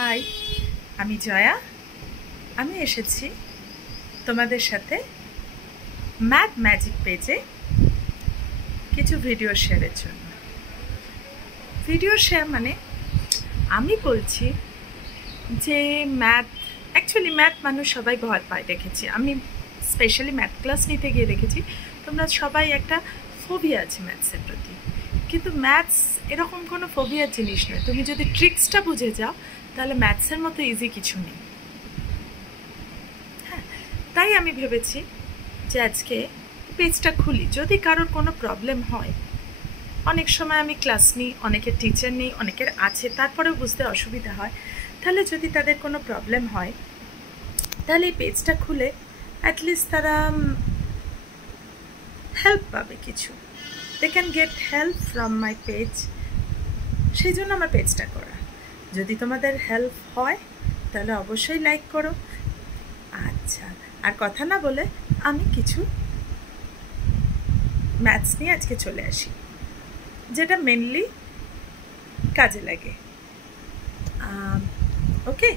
High, আমি জয়া। আমি এসেছি তোমাদের সাথে ম্যাথ ম্যাজিক পেজে কিছু ভিডিও শেয়ারের জন্য। ভিডিও শেয়ার মানে আমি বলছি যে অ্যাকচুয়ালি ম্যাথ মানুষ সবাই ভয় পায় দেখেছি। আমি স্পেশালি ম্যাথ ক্লাস নিতে গিয়ে দেখেছি তোমরা সবাই একটা ফোবিয়া আছে ম্যাথসের প্রতি। কিন্তু ম্যাথস এরকম কোনো ফোবিয়ার জিনিস নয়। তুমি যদি ট্রিক্সটা বুঝে যাও তাহলে ম্যাথসের মতো ইজি কিছু নেই। হ্যাঁ, তাই আমি ভেবেছি যে আজকে পেজটা খুলি। যদি কারোর কোনো প্রবলেম হয়, অনেক সময় আমি ক্লাস নিই, অনেকের টিচার নেই, অনেকের আছে, তারপরেও বুঝতে অসুবিধা হয়। তাহলে যদি তাদের কোনো প্রবলেম হয় তাহলে এই পেজটা খুলে অ্যাটলিস্ট তারা হেল্প পাবে কিছু। They can get help from my page. সেই জন্য আমার পেজটা করা। যদি তোমাদের হেল্প হয় তাহলে অবশ্যই লাইক করো। আচ্ছা, আর কথা না বলে আমি কিছু ম্যাথস নিয়ে আজকে চলে আসি, যেটা মেনলি কাজে লাগে। ওকে।